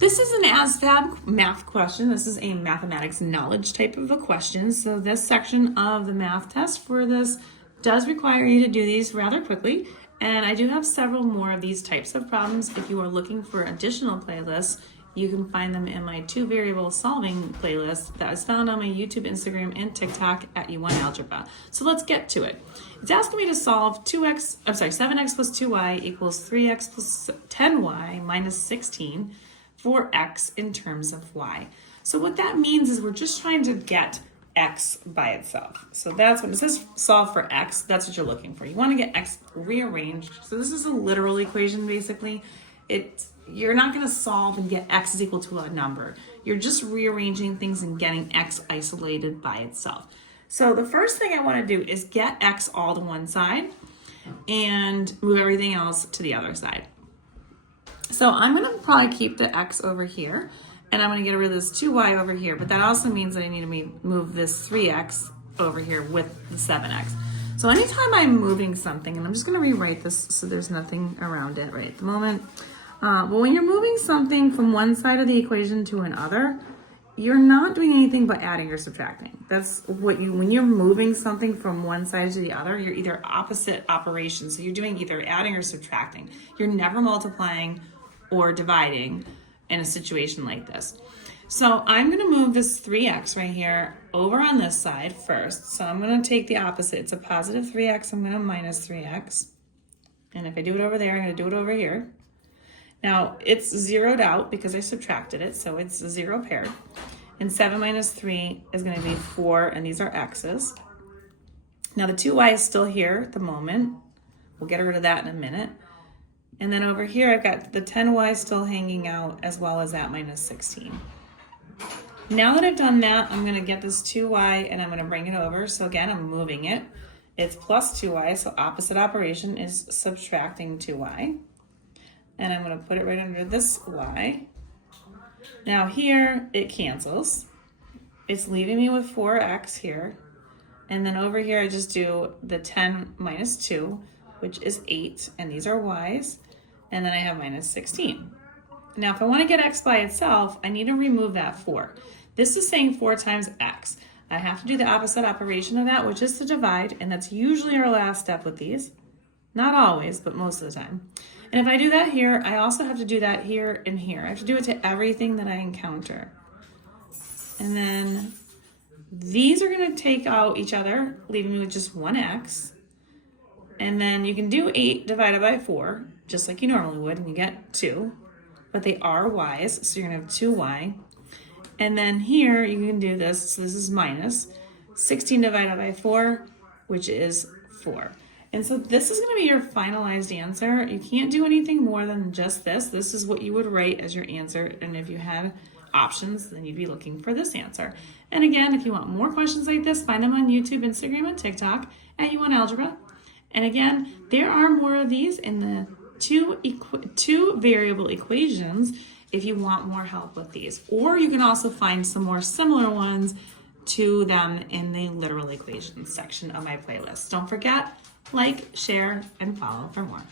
This is an Asvab math question. This is a mathematics knowledge type of a question. So this section of the math test for this does require you to do these rather quickly. And I do have several more of these types of problems. If you are looking for additional playlists, you can find them in my 2 variable solving playlist that is found on my YouTube, Instagram, and TikTok at YouWantAlgebra. So let's get to it. It's asking me to solve 7x plus 2y equals 3x plus 10y minus 16 for x in terms of y. So what that means is we're just trying to get x by itself. So that's when it says solve for x, that's what you're looking for. You want to get x rearranged. So this is a literal equation basically. You're not going to solve and get x is equal to a number. You're just rearranging things and getting x isolated by itself. So the first thing I want to do is get x all to one side and move everything else to the other side. So I'm going to probably keep the x over here, and I'm going to get rid of this 2y over here, but that also means that I need to move this 3x over here with the 7x. So anytime I'm moving something, and I'm just going to rewrite this so there's nothing around it right at the moment. But when you're moving something from one side of the equation to another, you're not doing anything but adding or subtracting. That's when you're moving something from one side to the other, you're either opposite operations. So you're doing either adding or subtracting. You're never multiplying or dividing in a situation like this. So I'm going to move this 3x right here over on this side first. So I'm going to take the opposite. It's a positive 3x. I'm going to minus 3x. And if I do it over there, I'm going to do it over here. Now it's zeroed out because I subtracted it, so it's 0 paired. And 7 minus 3 is going to be 4, and these are x's. Now the 2y is still here at the moment. We'll get rid of that in a minute. And then over here, I've got the 10y still hanging out as well as that minus 16. Now that I've done that, I'm going to get this 2y and I'm going to bring it over. So again, I'm moving it. It's plus 2y, so opposite operation is subtracting 2y. And I'm going to put it right under this y. Now here, it cancels. It's leaving me with 4x here. And then over here, I just do the 10 minus 2, which is 8, and these are y's. And then I have minus 16. Now, if I want to get x by itself, I need to remove that 4. This is saying 4 times x. I have to do the opposite operation of that, which is to divide, and that's usually our last step with these. Not always, but most of the time. And if I do that here, I also have to do that here and here. I have to do it to everything that I encounter. And then these are going to take out each other, leaving me with just 1x. And then you can do 8 divided by 4, just like you normally would, and you get 2. But they are y's, so you're going to have 2y. And then here you can do this, so this is minus 16 divided by 4, which is 4. And so this is going to be your finalized answer. You can't do anything more than just this. This is what you would write as your answer. And if you had options, then you'd be looking for this answer. And again, if you want more questions like this, find them on YouTube, Instagram, and TikTok at YouWantAlgebra. And again, there are more of these in the two variable equations if you want more help with these. Or you can also find some more similar ones to them in the literal equations section of my playlist. Don't forget, like, share, and follow for more.